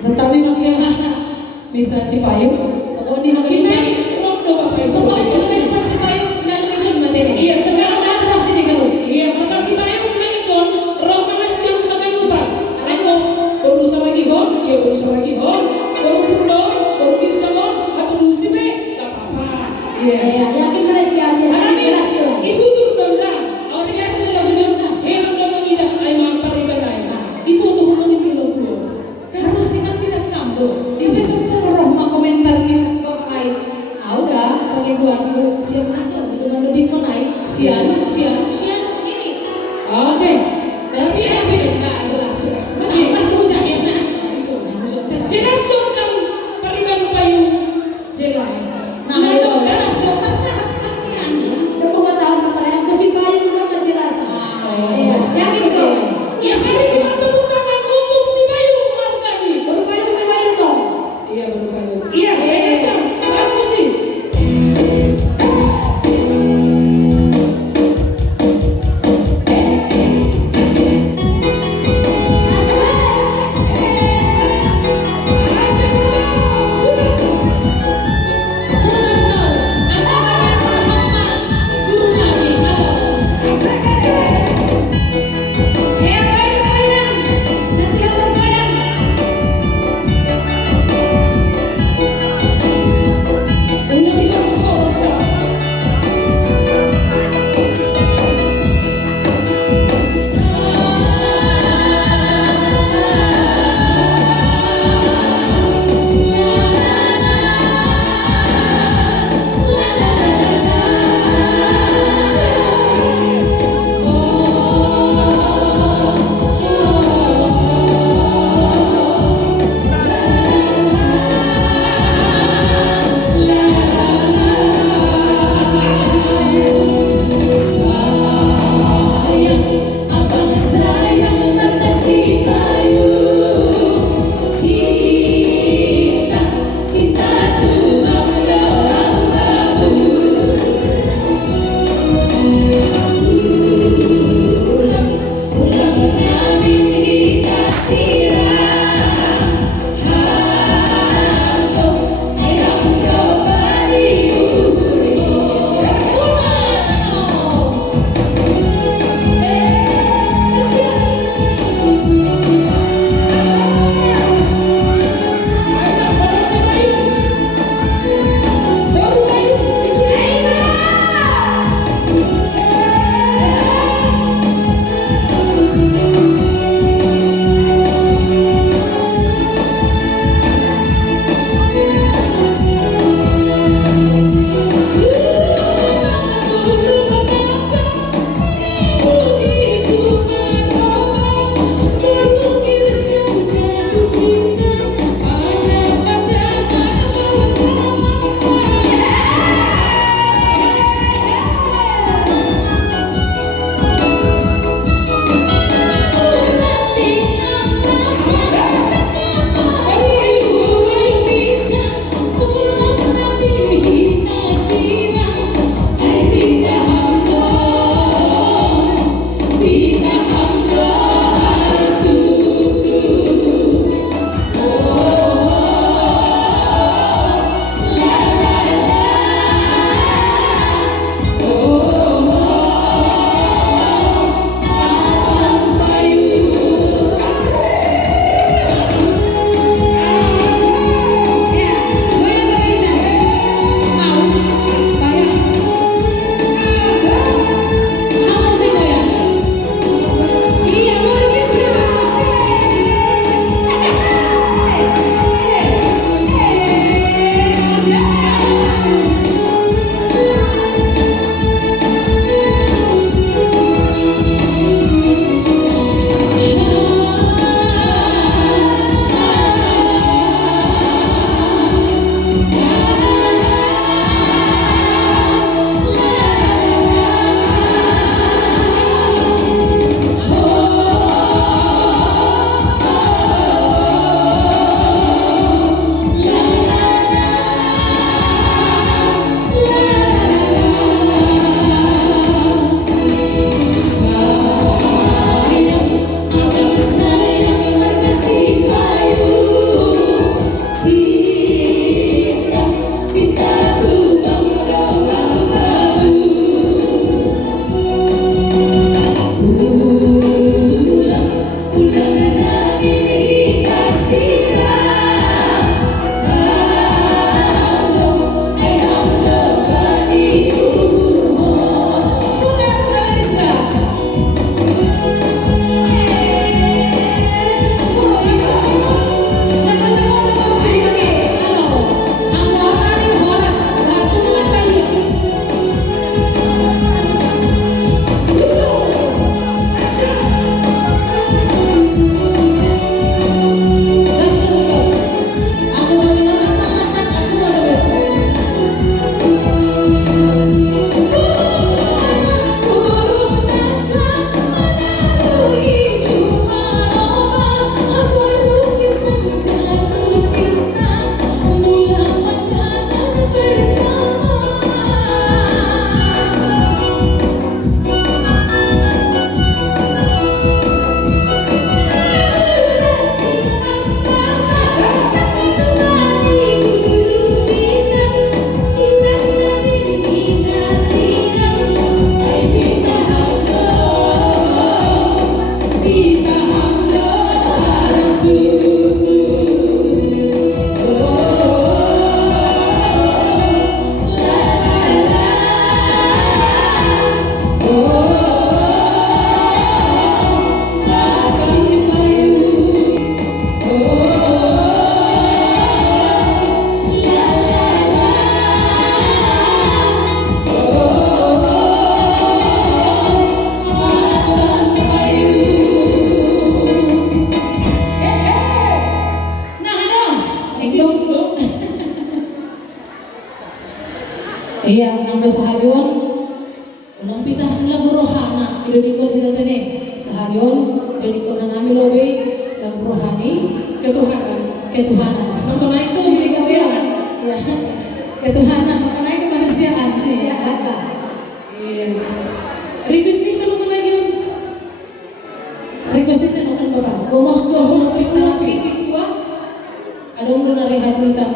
Sentawi makil Misra Cipayung. Pokoknya hagalipan Rob do Bapak Ibu. pokoknya pas Cipayung lalu isun materi. Iya, sekarang Dah terus ini kamu. iya, makasih Payung Nelson, roh mana siang hagalupan. Ano, baru lagi hon, iya baru lagi hon, baru purno, baru gingsamo, atau dusibe, gak apa-apa. Iya. Yakin mana siap biasa jelas ya. Ihutur banda, Orang biasa ni lagu dona. herang dan mengidah, ay mga paribanay. Ibu tuh ngomongin dulu dulu. Harus dengan kita kamu. Dia besok roh mak komentar ni bapak ai. Udah bagi duanku siap atau dengan lebih konai sian ini. Oke. Berarti masih enggak jelas. Mana itu saya nak. Jelas dong kan, pariban payung. Jelas. Nah, kalau jelas dong pasti kalian. Dan pengetahuan kepada aku si payung udah jelas. Iya, yakin kau. Ya, sini kita tepuk tangan untuk si Payung Margani. Baru payung ke baru toh. Iya, baru Payung. Iya, Vanessa, aku sih. Iya, nang sahayon unang pitah lagu rohana idodikon kita tene sahayon idodikon na namin lobe lagu rohani ketuhanan Sampai naik ke manusiaan. ya ketuhanan maka naik ke kemanusiaan kata Iya. Request ni sama lagi. request sa nung bapak gomos kita lagi si tua adong doon na rehat tulisan